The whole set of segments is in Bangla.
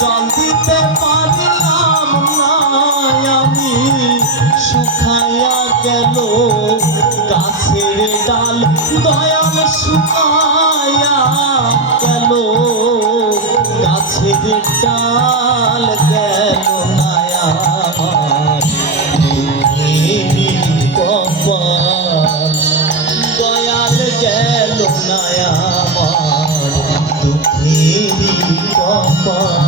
জল দিতে পারলাম না আমি, শুকাইয়া গেল গাছের ডাল, দয়াল শুকাইয়া গেল গাছের ডাল, গেল না আমার দুঃখেরই কপাল, দয়াল গেল না আমার দুঃখেরই কপাল।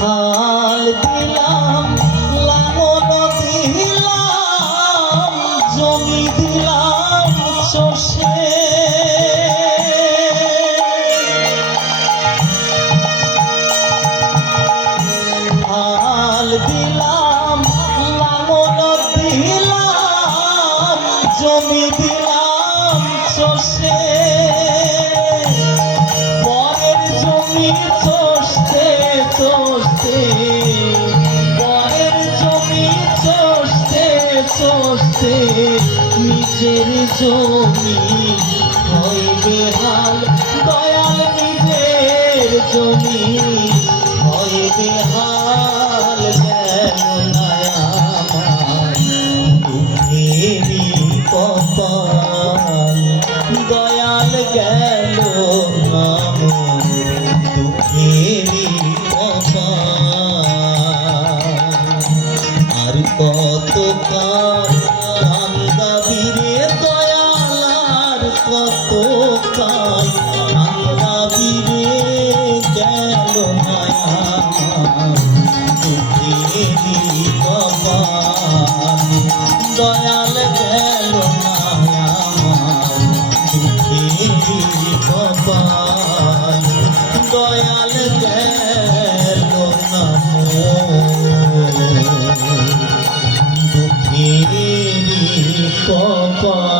হাল দিলাম, লাঙল দিলাম, জমি দিলাম চষে, হাল দিলাম, লাঙল দিলাম, জমি দিলাম চষে, পরের জমি চষতে চষতে, পরের জমি চষতে চষতে, নিজের জমি হইবে হাল, দয়াল নিজের জমি হইবে হাল, গেল না আমার দুঃখেরই কপাল, দয়াল গেল না দুঃখেরই কপাল। আর কত কাল কান্দাবি রে দয়াল, আর কত কাল কান্দাবি রে, গেল না আমার দুঃখেরই কপাল, দয়াল গেল না আমার দুঃখেরই কপাল, দয়াল গেল না দুঃখেরই কপাল।